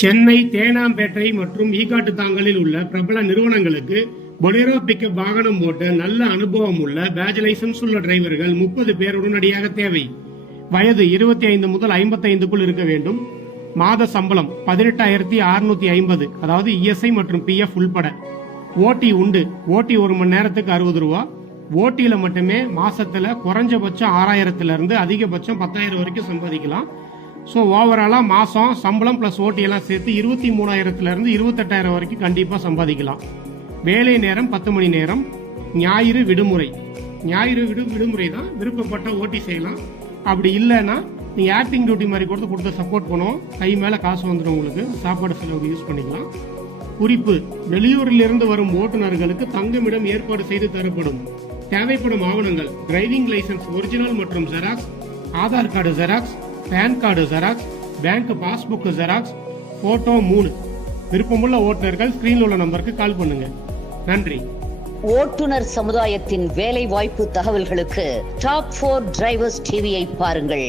சென்னை தேனாம்பேட்டை மற்றும் ஈகாட்டுத்தாங்கலில் உள்ள பிரபல நிறுவனங்களுக்கு பொலேரோ பிக்கப் வாகனம் ஓட்ட நல்ல அனுபவம் உள்ள பேட்ஜ் லைசன்ஸ் உள்ள டிரைவர்கள் 30 பேர் உடனடியாக தேவை. வயது 25 முதல் 55க்குள் இருக்க வேண்டும். மாத சம்பளம் 18,650, அதாவது இஎஸ்ஐ மற்றும் பிஎஃப் உள்பட. ஓட்டி உண்டு. ஓட்டி ஒரு மணி நேரத்துக்கு 60 ரூபா. ஓட்டியில மட்டுமே மாசத்துல குறைஞ்சபட்சம் 6,000 இருந்து அதிகபட்சம் 10,000 வரைக்கும் சம்பாதிக்கலாம். ஸோ ஓவராலா மாசம் சம்பளம் பிளஸ் ஓட்டி எல்லாம் சேர்த்து 23,000 இருந்து 28,000 வரைக்கும் கண்டிப்பா சம்பாதிக்கலாம். வேலை நேரம் 10 மணி நேரம். ஞாயிறு விடுமுறை. ஞாயிறு விடுமுறை தான், விருப்பப்பட்ட ஓட்டி செய்யலாம். அப்படி இல்லைன்னா நீங்க ஆக்டிங் டியூட்டி மாதிரி கொடுத்து சப்போர்ட் பண்ணுவோம். கை மேல காசு வந்துடும், உங்களுக்கு சாப்பாடு செலவுக்கு யூஸ் பண்ணிக்கலாம். குறிப்பு: வெளியூரில் இருந்து வரும் ஓட்டுநர்களுக்கு தங்குமிடம் ஏற்பாடு செய்து தரப்படும். தேவைப்படும் ஆவணங்கள்: டிரைவிங் லைசன்ஸ் ஒரிஜினல் மற்றும் xerox, Aadhaar card xerox, PAN card xerox, bank passbook xerox, photo 3. விருப்பமுள்ள ஓட்டுநர்கள் ஸ்கிரீன்ல உள்ள நம்பருக்கு கால் பண்ணுங்க. நன்றி. ஓட்டுநர் சமுதாயத்தின் வேலை வாய்ப்பு தகவல்களுக்கு டாப் 4 டிரைவர்ஸ் டிவியை பாருங்கள்.